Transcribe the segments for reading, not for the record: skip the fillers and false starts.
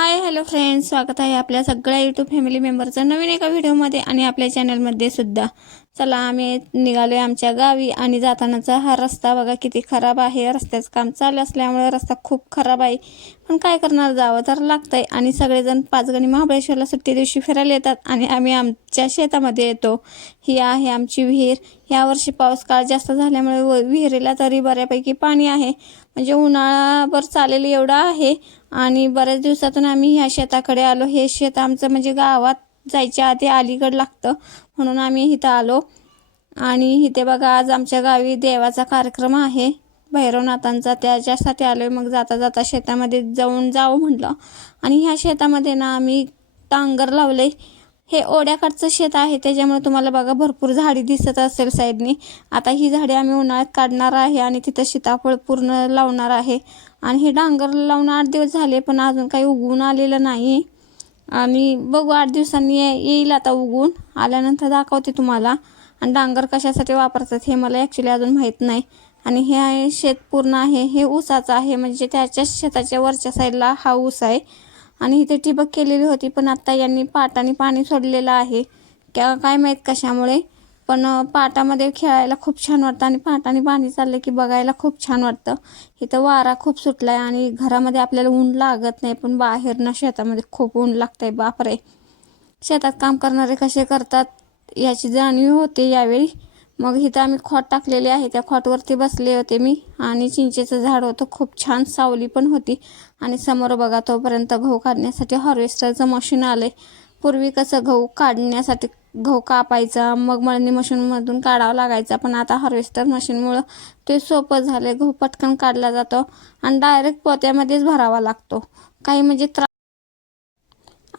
Hi hello friends, स्वागत आहे आपल्या सगळ्या यूट्यूब फॅमिली मेंबरचं नवीन एका व्हिडिओमध्ये आणि आपल्या चॅनलमध्ये सुद्धा. चला आम्ही निघालोय आमच्या गावी आणि जातानाचा हा रस्ता बघा किती खराब आहे. रस्त्याचं काम चालू असल्यामुळे रस्ता खूप खराब आहे, पण काय करणार, जावं तर लागतंय. आणि सगळेजण पाचगणी महाबळेश्वरला सुट्टी दिवशी फिरायला येतात आणि आम्ही आमच्या शेतामध्ये येतो. ही आहे आमची विहीर. यावर्षी पाऊस काळ जास्त झाल्यामुळे विहिरीला तरी बऱ्यापैकी पाणी आहे, म्हणजे उन्हाळाभर चालेल एवढं आहे. आणि बऱ्याच दिवसातून आम्ही ह्या शेताकडे आलो. हे शेत आमचं म्हणजे गावात जायच्या आधी अलीकडं लागतं, म्हणून आम्ही इथं आलो. आणि इथे बघा आज आमच्या गावी देवाचा कार्यक्रम आहे भैरवनाथांचा, त्याच्यासाठी आलोय. मग जाता जाता शेतामध्ये जावं म्हटलं. आणि ह्या शेतामध्ये ना आम्ही टांगर लावले. हे ओढ्याकडचं शेत आहे, त्याच्यामुळे तुम्हाला बघा भरपूर झाडी दिसत असेल साईडनी. आता ही झाडी आम्ही उन्हाळ्यात काढणार आहे आणि तिथं सीताफळ पूर्ण लावणार आहे. आणि हे डांगर लावून 8 दिवस झाले, पण अजून काही उगवून आलेलं नाही. आणि बघू 8 दिवसांनी येईल आता उगवून. आल्यानंतर दाखवते तुम्हाला. आणि डांगर कशासाठी वापरतात हे मला ॲक्च्युली अजून माहीत नाही. आणि हे आहे शेत पूर्ण आहे, हे ऊसाचं आहे, म्हणजे त्याच्याच शेताच्या वरच्या साईडला हा ऊस आहे. आणि इथे ठिबक केलेली होती, पण आत्ता यांनी पाटाने पाणी सोडलेलं आहे, काय माहीत कशामुळे. पण पाटामध्ये खेळायला खूप छान वाटतं आणि पाटाने पाणी चाललं की बघायला खूप छान वाटतं. इथं वारा खूप सुटला आहे आणि घरामध्ये आपल्याला ऊन लागत नाही, पण बाहेरनं शेतामध्ये खूप ऊन लागतंय. बापरे, शेतात काम करणारे कसे करतात याची जाणीव होते यावेळी. मग इथं आम्ही खोट टाकलेले आहे, त्या खोटवरती बसले होते मी. आणि चिंचेचं झाड होतं, खूप छान सावली पण होती. आणि समोर बघा तोपर्यंत गहू काढण्यासाठी हार्वेस्टरचं मशीन आलं आहे. पूर्वी कसं गहू काढण्यासाठी गहू कापायचा, मग मळणी मशीनमधून काढावा लागायचा, पण आता हार्वेस्टर मशीनमुळं ते सोपं झालं. गहू पटकन काढला जातो आणि डायरेक्ट पोत्यामध्येच भरावा लागतो, काही म्हणजे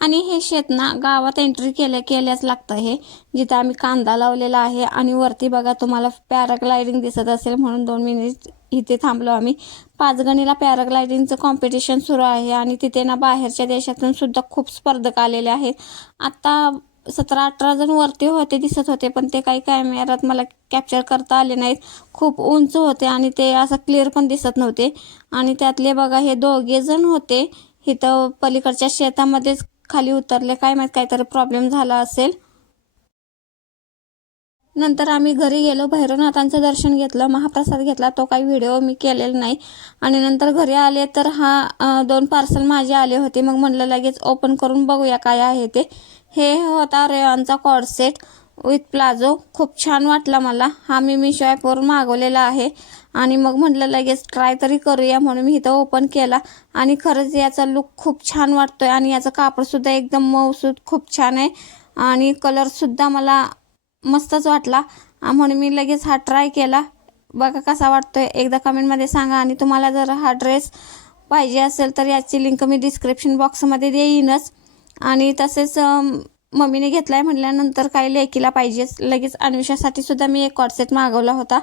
आणि हे शेत ना गावात एंट्री केल्याच लागतं. हे जिथं आम्ही कांदा लावलेला आहे. आणि वरती बघा तुम्हाला पॅराग्लायडिंग दिसत असेल, म्हणून 2 मिनिट इथे थांबलो आम्ही. पाचगणीला पॅराग्लायडिंगचं कॉम्पिटिशन सुरू आहे आणि तिथे ना बाहेरच्या देशातून सुद्धा खूप स्पर्धक आलेले आहेत. आता 17-18 जण वरती होते दिसत होते, पण ते काही कॅमेऱ्यात मला कॅप्चर करता आले नाहीत. खूप उंच होते आणि ते असं क्लिअर पण दिसत नव्हते. आणि त्यातले बघा हे 2 जण होते इथं पलीकडच्या शेतामध्येच खाली उतरले, काय माहीत काहीतरी प्रॉब्लेम झाला असेल. नंतर आम्ही घरी गेलो, भैरवनाथांचं दर्शन घेतलं, महाप्रसाद घेतला. तो काही व्हिडिओ मी केलेला नाही. आणि नंतर घरी आले तर 2 पार्सल माझे आले होते. मग म्हणलं लगेच ओपन करून बघूया काय आहे ते. हे होता रेयॉनचा कॉर्ड सेट विथ प्लाझो. खूप छान वाटला मला. हा मी मिशो ॲपवरून मागवलेला आहे. आणि मग म्हटलं लगेच ट्राय तरी करूया, म्हणून मी इथं ओपन केला. आणि खरंच याचा लुक खूप छान वाटतोय आणि याचं कापडसुद्धा एकदम मऊसूत खूप छान आहे. आणि कलरसुद्धा मला मस्तच वाटला, म्हणून मी लगेच हा ट्राय केला. बघा कसा वाटतोय, एकदा कमेंटमध्ये सांगा. आणि तुम्हाला जर हा ड्रेस पाहिजे असेल तर याची लिंक मी डिस्क्रिप्शन बॉक्समध्ये देईनच. आणि तसेच मम्मीने घेतलाय म्हटल्यानंतर काही लेकीला पाहिजेच. लगेच अन्वेषासाठी सुद्धा मी एक कॉर्डसेट मागवला होता.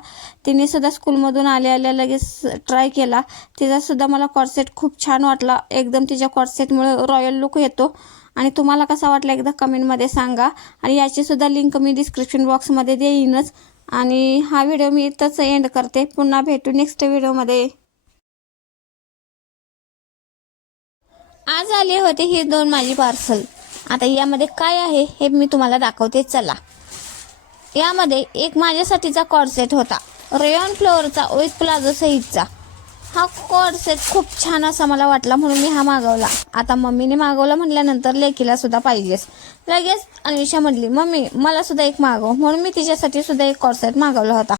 तिने सुद्धा स्कूलमधून आल्या लगेच ट्राय केला. तिचासुद्धा मला कॉर्डसेट खूप छान वाटला. एकदम तिच्या कॉर्डसेटमुळे रॉयल लुक येतो. आणि तुम्हाला कसा वाटला एकदा कमेंटमध्ये सांगा. आणि याची सुद्धा लिंक मी डिस्क्रिप्शन बॉक्समध्ये देईनच. आणि हा व्हिडिओ मी इथंच एंड करते. पुन्हा भेटू नेक्स्ट व्हिडिओमध्ये. आज आले होते हे 2 माझी पार्सल. आता यामध्ये काय आहे हे मी तुम्हाला दाखवते, चला. यामध्ये एक माझ्यासाठीचा कॉर्डसेट होता, रेयॉन फ्लोअरचा विथ प्लाझो सहितचा. हा कॉर्डसेट खूप छान असा मला वाटला, म्हणून मी हा मागवला. आता मम्मीने मागवला म्हटल्यानंतर लेकीला सुद्धा पाहिजेच. लगेच अन्वेषा म्हटली, मम्मी मला सुद्धा एक मागव, म्हणून मी तिच्यासाठी सुद्धा एक कॉर्डसेट मागवला होता.